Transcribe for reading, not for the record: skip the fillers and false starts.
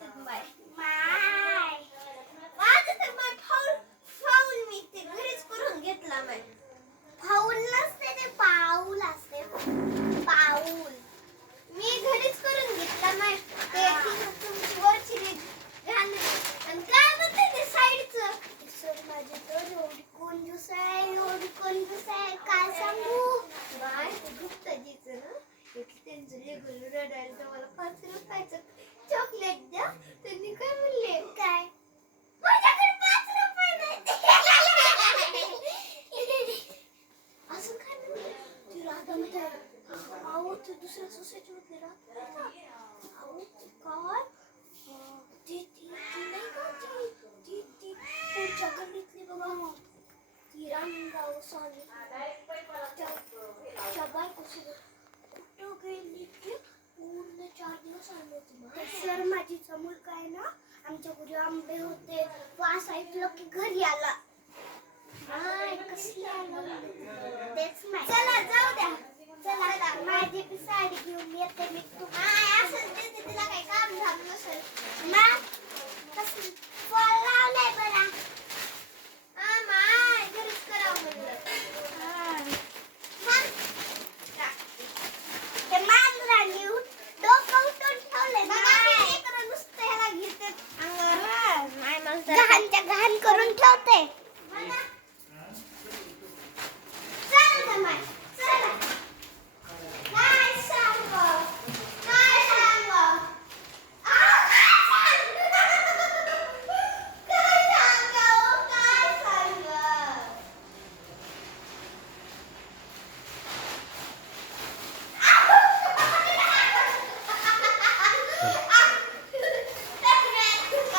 येतात माय माय माझं तर माय फाऊल मी ते घरीच करून घेतला माय फाऊल नसते ते पाऊल असते पाऊल मी घरीच करून घेतला माय ते तुमची वरची घाण आणि काय म्हणते ते साईडचं सर माझी तर एवढी कंजूस आहे काय सांगू माय ते गुप्ताजीचं ना त्यांचं लेगून रडायला तर मला 5 रुपयाचं चॉकलेट द्या त्यांनी काय म्हणले काय माझ्याकडे 5 रुपये नाही असं काय म्हणले ती राधा मध्ये आहो ते दुसऱ्या सोसायटी मधले राधा आहो ती काय ती नाही का ती पुढच्या गल्लीतली बघा ती रामगाव स्वामी त्या बायकोसोबत कुठं गेली की पूर्ण 4 दिवस आले होते सर माझीचा मुलगा आहे ना आमच्या घरी आंबे होते वास ऐकलं की घरी आला कसली आलं तेच नाही चला जाऊ द्या चला माझी बी साडी घेऊन येते मी असंच देते तिला काही काम झालं नसेल